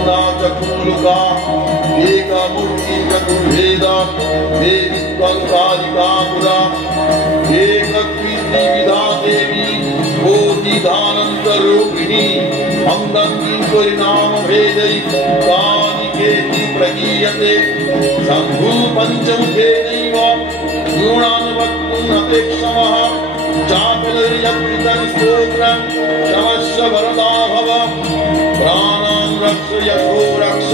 करुणा चतुर्मुखा एकमूर्ति चतुर्भेदा देवीत्वङ्कालिका पुरा एकत्रिविधा देवी कोटिदानन्तरूपिणी अङ्गीश्वरिनाम भेदै कानिकेति प्रगीयते शम्भु पञ्चमुखेनैव गुणान् वक्तुम् अपेक्षमः चापलर्यत्रितं स्तोत्रं शमस्य वरदा भव प्राणान् रक्ष यशो रक्ष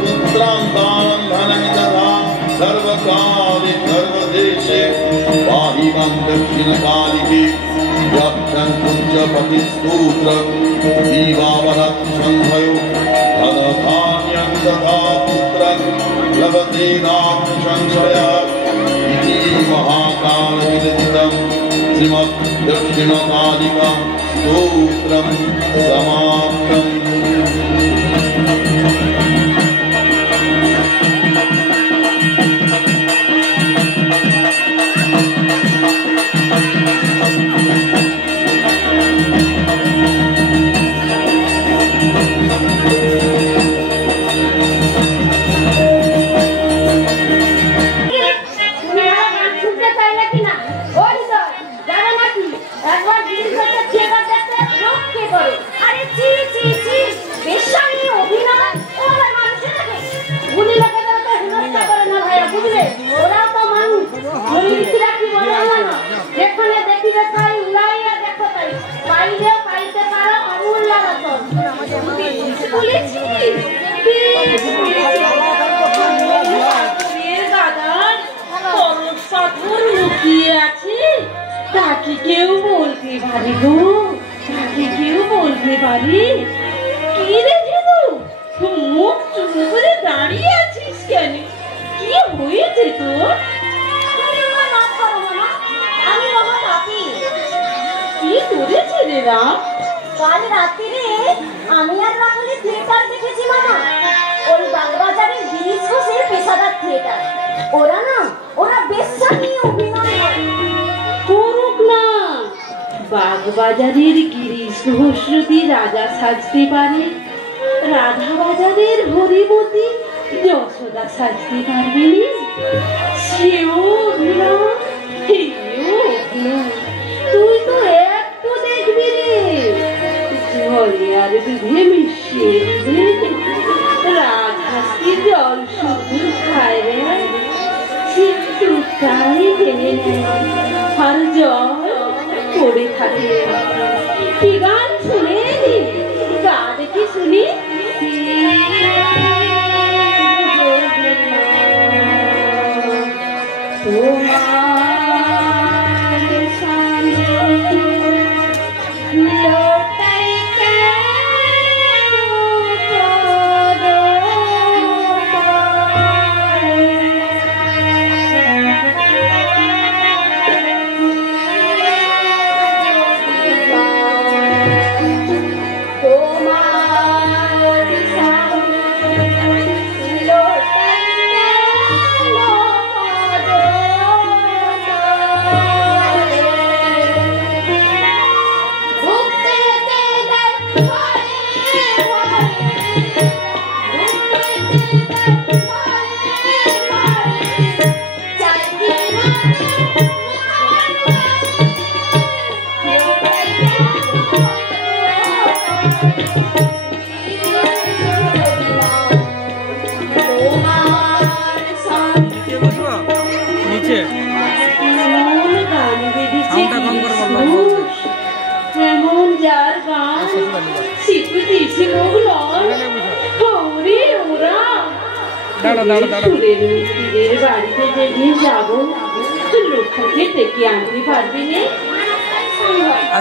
पुत्रान् दानं धनं ददा सर्वकाले सर्वदेशे पाहि मां दक्षिणकालिके यक्षन्तुञ्जपति स्तोत्रं दीवावरत् संभयो धनधान्यं तथा पुत्रं लभते नाम संशयः इति महाकालविदितं श्रीमद् दक्षिणकालिका स्तोत्रं समाप्तम्। বাগবাজারের গিরিশ সহস্রতী রাজা সাজতে পারে, রাধা বাজারের হরিমতি যশোদা সাজতে পারবে, সেও অভিনয়, তুই তো একটু দেখবি রে, জলে আর দুধে মিশিয়ে রাধাশ্রী জল শুদ্ধ খায় রে, সে দুধটাই টেনে নেয় আর জল পড়ে থাকে। কি গান শুনে গা দেখি শুনি।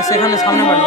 সেখানে সামনে বাড়ি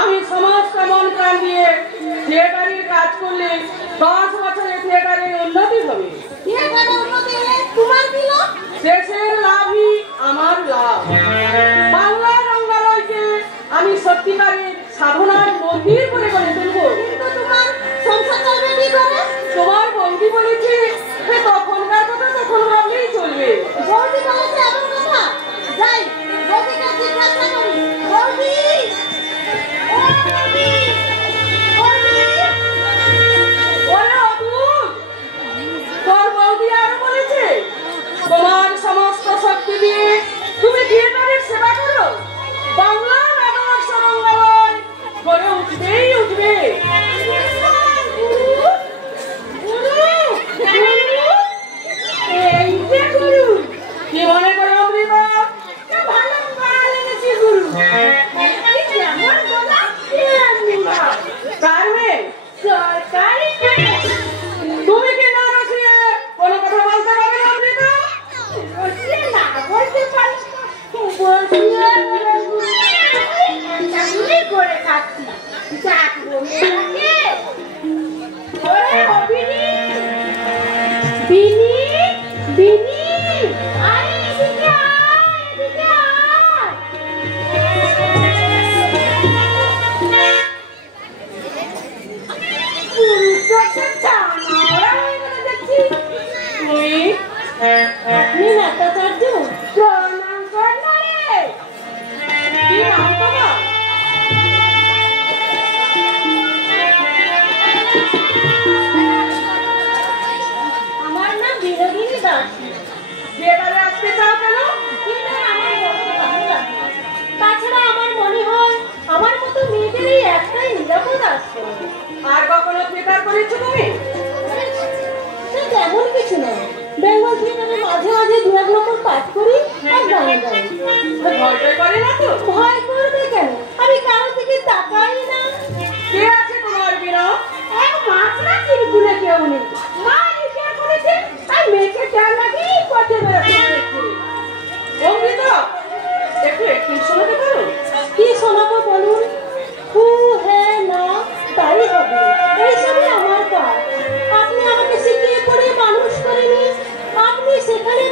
আমি সমস্ত মন প্রাণ দিয়ে থিয়েটারের কাজ করলে 10 বছরে থিয়েটারের উন্নতি হবে। শেষের লাভই আমার লাভ। বাংলা রঙ্গালয়কে আমি সত্যিকারের সাধনার মন্দির করে গড়ে তুলব। কিন্তু তোমার সংসার চলবে কি করে? তোমার বন্ধু বলেছে তখনকার কথা তখন ভাবলেই চলবে। বৌদি বলেছে এমন কথা? যাই বৌদিকে জিজ্ঞাসা করি। বৌদি, ও বৌদি, বৌদি, ওরে অদ্ভুত, তোর বৌদি আরো বলেছে তোমার সমস্ত শক্তি দিয়ে তুমি থিয়েটারের সেবা করো, বাংলার আদর্শ রঙ্গালয় গড়ে উঠবেই উঠবে। কি মনে করো অমৃতা? ভালো গান এনেছি গুরু। তুমি কি না রসিয়ে কোনো কথা বলতে পারবে না অমৃতা? না বলতে পারি করে খাচ্ছি। আর কখনো থিয়েটার করেছো তুমি? তেমন কিছু না, বেঙ্গল থিয়েটারে মাঝে মাঝে 2-1 নম্বর পাঠ করি আর গান গাই। ভয় করে না তো? ভয় করবে কেন? আমি কারো দিকে তাকাই না। কে আছে তোমার বিনা? এক মাছরা চিরকুলে কেউ নেই। মা রিপেয়ার করেছে আর মেয়েকে ডাল লাগিয়ে পথে বেরোচ্ছে। অমৃতা, একটু একটু শোনাতে পারো? কি শোনাবো বলুন? হ্যাঁ না তাই হবে, এইসবই আমার কাজ। আপনি আমাকে শিখিয়ে পড়ে মানুষ করেনি, আপনি সেখানে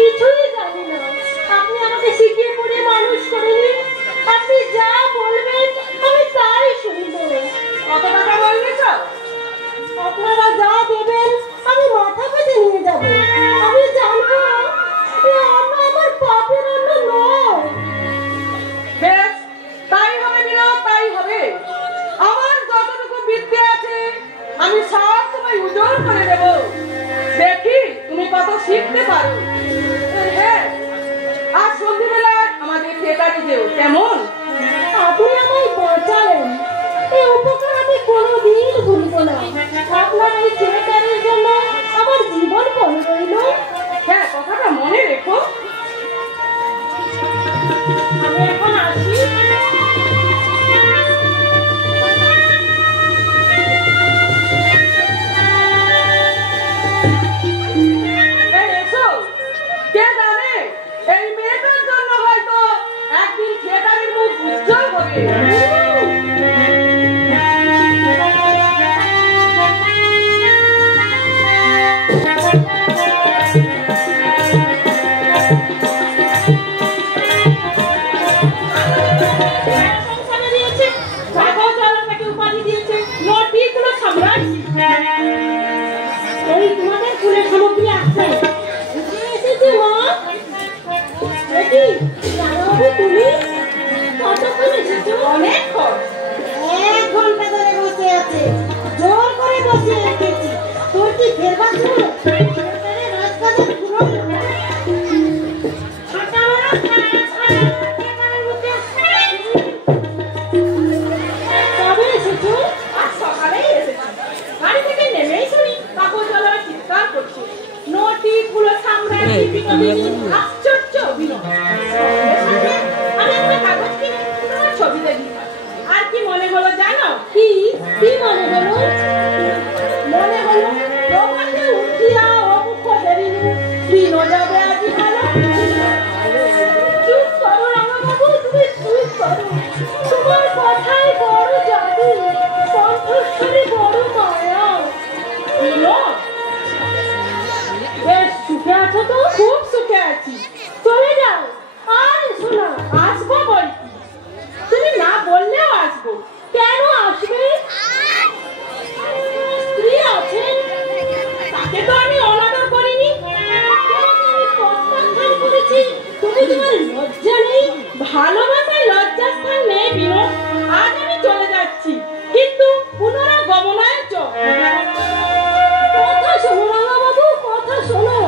কিছুই জানি না। আপনি আমাকে শিখিয়ে পড়িয়ে মানুষ করেনি। আপনি যা বলবেন আমি তাই শুনবো। কত টাকা বলবেছ? আপনারা যা দেবেন আমি মাথা পেতে নিয়ে যাব। আমি জানবো আমার পাপের অন্য নয়। বেশ, তাই হবে বিনোদ, তাই হবে। আমার যতটুকু বিদ্যে আছে আমি সব তোমায় উজাড় করে দেব। দেখি তুমি কত শিখতে পারো। হ্যাঁ, আজ সন্ধ্যেবেলায় আমাদের থিয়েটারে যেও, কেমন? আপনি আমায় বাঁচালেন, এই উপকার আমি কোনোদিন ভুলব না। আপনার এই থিয়েটারের জন্য আমার জীবন পণ রইল। হ্যাঁ, কথাটা মনে রেখো। আমি এখন আসি। এসো, কে জানে এই মেয়েটার জন্য হয়তো একদিন থিয়েটারের মুখ উজ্জ্বল হবে। এই তোমাদের ফুলের সামগ্রী আছে। এসেছে মা। দেখি রাঙাবাবু, তুমি কতক্ষণ এসেছো? অনেকক্ষণ। 1 ঘন্টা ধরে বসে আছে। জোর করে বসিয়ে রেখেছি। তোর কি ফেরবার ছিল? রাজকাজের পুরো ছাটা মারা কবে এসেছো? আজ সকালেই এসেছি। গাড়ি থেকে নেমেই শুনি কাগজওয়ালারা চিৎকার করছে, নটি ফুলো সামরাই বিনোদিনী আশ্চর্য অভিনয়। আমি একটা কাগজ কিনে তোমার ছবি দেখি। আর কি মনে হলো জানো? কি মনে হলো? মনে হলো তোমাকে উঠিয়া অমুখ দেরিনু দিন যাবে আজি ভালো। চুপ করো রাঙাবাবু, তুমি চুপ করো। তোমার কথায় বড় জাদু, কণ্ঠস্বরে বড় মায়া। বিনোদ, বেশ সুখে আছো তো? খুব সুখে আছি। চলে যাও, আর এসো না। আসবো বল কি? তুমি না বললেও আসবো। কেন আসবে? স্ত্রী আছেন, তাকে তো আমি অনাদর করিনি। প্রত্যাখ্যান করেছি। তুমি তোমার লজ্জা নেই? ভালোবাসায় লজ্জাস্থান নেই বিনোদ। আজ আমি চলে যাচ্ছি, কিন্তু পুনরাগমনায় চল। কথা শোনো রাঙাবাবু, কথা শোনো।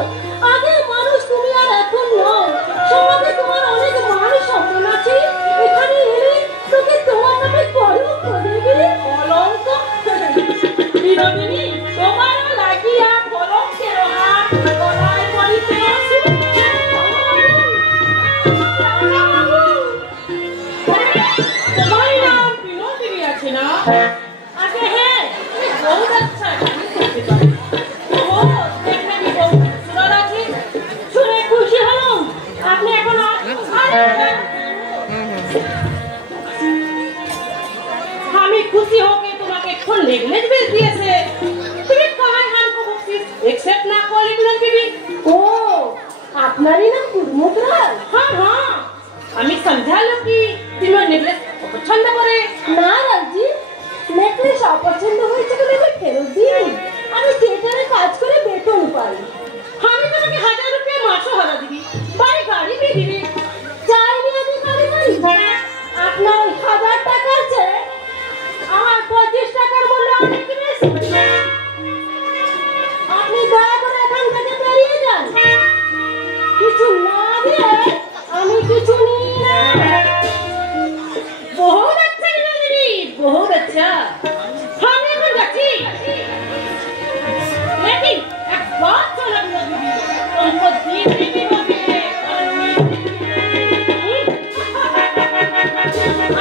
আগে মানুষ তুমি আর এখন নও। সমাজে তোমার অনেক মান সম্মান আছে। এখানে এলে তোকে তোমার নামে কলঙ্ক দেবে। কলঙ্ক? বিনোদিনী, তোমারও লাগিয়া কলঙ্কের হাত গলায় পরিতে আসুক। তোমারই নাম বিনোদিনী আছে না? আগে হ্যাঁ, বহুত আচ্ছা গান করতে পারে। ওহো, দেখলে কি বউ সুন্দর আছে? শুনে খুশি হলাম। আপনি এখন আমি খুশি হোকে তোমাকে এখন নেগলেজ বেচ দিয়েছে। তুমি কার হান কো বকছিস एक्सेप्ट না করলে বিনোদ বিবি। ও, আপনারই নাম কুর্মুদ্রাল? হ্যাঁ হ্যাঁ, আমি समझा लो कि तुम्हें नेगलेज পছন্দ করে। না রাজি, নেকলেস অপছন্দ হয়েছে বলে আমি ফেরত দিই। আমি থিয়েটারে কাজ করে বেতন পাই। আমি তোমাকে 1000 রুপিয়া মাসও হারা দিবি, বাড়ি গাড়ি দিয়ে দিবি। চাইনি আমি গাড়ি পাই। আপনার 1000 টাকার চেয়ে আমার 25 টাকার মূল্য অনেক বেশি। আপনি দয়া করে এখান থেকে বেরিয়ে যান। কিছু না দিয়ে আমি কিছু নিই না। बहुत अच्छा बिनोदिनी, बहुत अच्छा। हम এখন যাচ্ছি, लेकिन एक बात सुनो बिनोदिनी, तुमको दीदी भी होगी।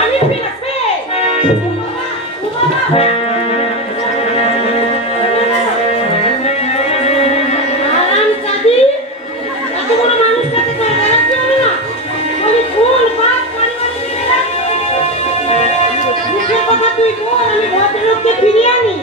আমি ফিরে আসবে। আরাম চাঁদি, এত বড় মানুষ কাছে করে বেড়াতে হবে না। আমি কোন পাপ পরিবারে মিলে মুখের কথা তুই বল, আমি ভদ্রলোককে ফিরিয়ে আনি।